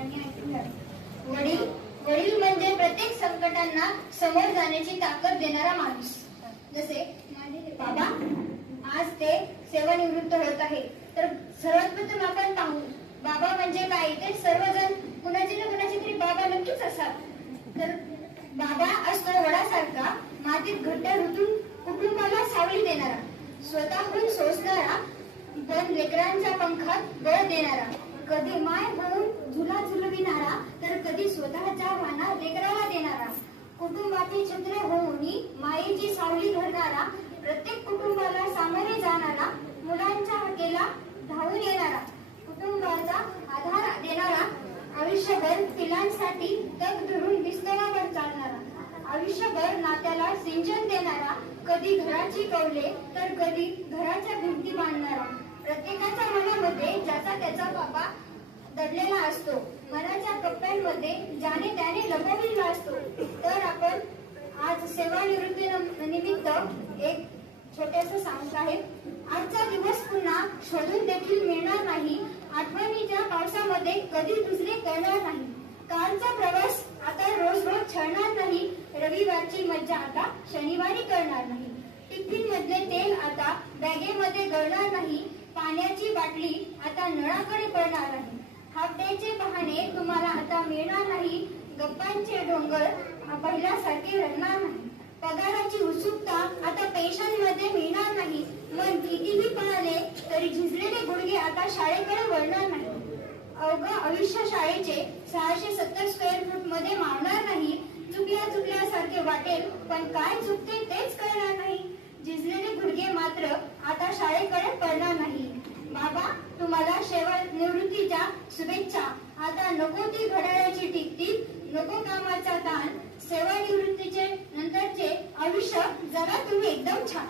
यांनी ऐकून घ्यावे. वडील वडील म्हणजे प्रत्येक संकटांना समोर जाण्याची ताकद देणारा माणूस. जसे माझे बाबा आज ते सेवानिवृत्त होत आहे, तर सर्वात प्रथम आपण पाहू बाबा म्हणजे काय. ते सर्वजण कुणाची ना कुणाची तरी बाबा नक्कीच असतात. तर बाबा असतो वडासारखा, मातीत घट्ट रुतून कुटुंबाला सावली देणारा, स्वतःहून सोसणारा, पण लेकरांच्या पंखात बळ देणारा, कधी माय होऊन झुला झुलविणारा, तर कधी स्वतःच्या वाना लेकराला देणारा, कुटुंबाचे छत्र होऊन मायेची सावली धरणारा, प्रत्येक कुटुंबाला सामोरे जाणारा, मुलांच्या हाकेला धावून येणारा, कुटुंबाचा आधार देणारा, आयुष्यभर पिलांसाठी तग धरून बिस्तरावर चालणारा, आयुष्यभर नात्याला सिंचन देणारा, कधी घराची कौले तर कधी घराच्या भिंती बांधणारा, प्रत्येकाच्या मनामध्ये ज्याचा त्याचा बाबा दडलेला असतो, मनाच्या कप्प्यांमध्ये ज्याने त्याने लपविलेला असतो. तर आपण आज सेवानिवृत्ती निमित्त एक छोटेसे सांगत आहे. आजचा दिवस पुन्हा शोधून देखील मिळणार नाही, आठवणीच्या पावसामध्ये कधी दुसरे करणार नाही, कालचा प्रवास आता रोज रोज छळणार नाही, रविवारची मज्जा आता शनिवारी करणार नाही, टिफिन मधले तेल आता बॅगेमध्ये गळणार नाही, पाण्याची बाटली आता नळाकडे पडणार नाही, हाफ डेचे बहाणे तुम्हाला आता मिळणार नाही, गप्पांचे डोंगर पहिल्यासारखे रडणार नाही, पगाराची उत्सुकता आता पेन्शनमध्ये मिळणार नाही, मन कितीही पळाले तरी झिजलेले गुडघे आता शाळेकडे वळणार नाही, अवघं आयुष्य शाळेचे 670 स्क्वेअर फूट मध्ये मावणार नाही, चुकल्यासारखे वाटेल पण काय चुकते तेच कळणार नाही, झिजलेले गुडघे मात्र आता शाळेकडे पडणार नाही. बाबा तुम्हाला सेवानिवृत्तीच्या शुभेच्छा. आता नको ती घड्याळाची टिकटिक, नको कामाचा ताण, सेवानिवृत्तीचे नंतरचे आयुष्य जरा तुम्ही एकदम छान.